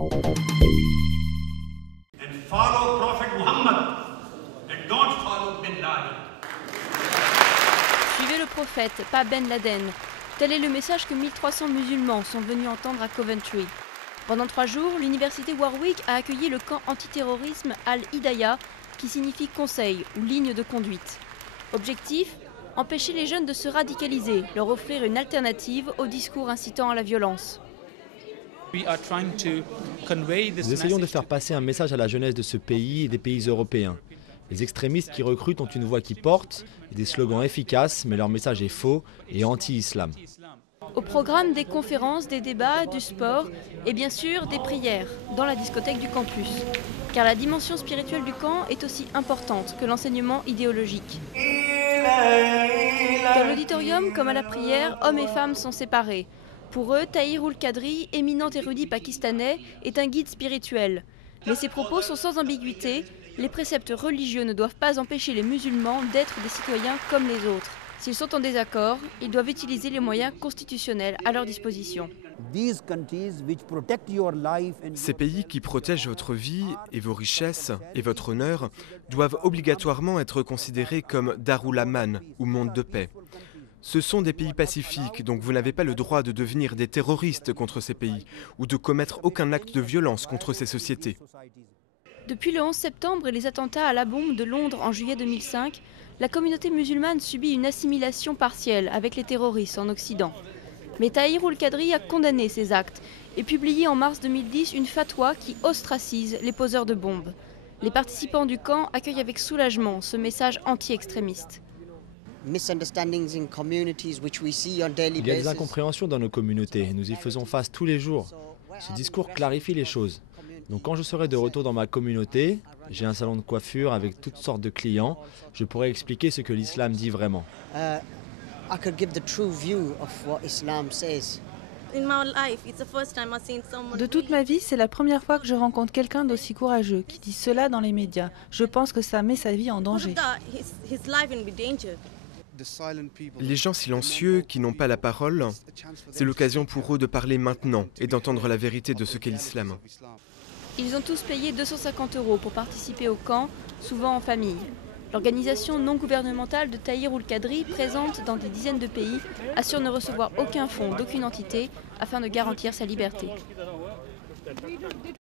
And follow Prophet Muhammad and don't follow Bin Laden. Suivez le prophète, pas Ben Laden. Tel est le message que 1300 musulmans sont venus entendre à Coventry. Pendant 3 jours, l'université Warwick a accueilli le camp antiterrorisme Al-Hidayah, qui signifie conseil ou ligne de conduite. Objectif : empêcher les jeunes de se radicaliser, leur offrir une alternative au discours incitant à la violence. Nous essayons de faire passer un message à la jeunesse de ce pays et des pays européens. Les extrémistes qui recrutent ont une voix qui porte et des slogans efficaces, mais leur message est faux et anti-islam. Au programme des conférences, des débats, du sport et bien sûr des prières dans la discothèque du campus. Car la dimension spirituelle du camp est aussi importante que l'enseignement idéologique. Dans l'auditorium comme à la prière, hommes et femmes sont séparés. Pour eux, Tahir Ul-Qadri, éminent érudit pakistanais, est un guide spirituel. Mais ses propos sont sans ambiguïté. Les préceptes religieux ne doivent pas empêcher les musulmans d'être des citoyens comme les autres. S'ils sont en désaccord, ils doivent utiliser les moyens constitutionnels à leur disposition. Ces pays qui protègent votre vie et vos richesses et votre honneur doivent obligatoirement être considérés comme Darul Aman ou monde de paix. Ce sont des pays pacifiques, donc vous n'avez pas le droit de devenir des terroristes contre ces pays ou de commettre aucun acte de violence contre ces sociétés. Depuis le 11 septembre et les attentats à la bombe de Londres en juillet 2005, la communauté musulmane subit une assimilation partielle avec les terroristes en Occident. Mais Tahir Ul-Qadri a condamné ces actes et publié en mars 2010 une fatwa qui ostracise les poseurs de bombes. Les participants du camp accueillent avec soulagement ce message anti-extrémiste. Il y a des incompréhensions dans nos communautés et nous y faisons face tous les jours. Ce discours clarifie les choses. Donc quand je serai de retour dans ma communauté, j'ai un salon de coiffure avec toutes sortes de clients, je pourrai expliquer ce que l'islam dit vraiment. De toute ma vie, c'est la première fois que je rencontre quelqu'un d'aussi courageux qui dit cela dans les médias. Je pense que ça met sa vie en danger. Les gens silencieux qui n'ont pas la parole, c'est l'occasion pour eux de parler maintenant et d'entendre la vérité de ce qu'est l'islam. Ils ont tous payé 250 € pour participer au camp, souvent en famille. L'organisation non gouvernementale de Tahir Ul-Qadri, présente dans des dizaines de pays, assure ne recevoir aucun fonds d'aucune entité afin de garantir sa liberté.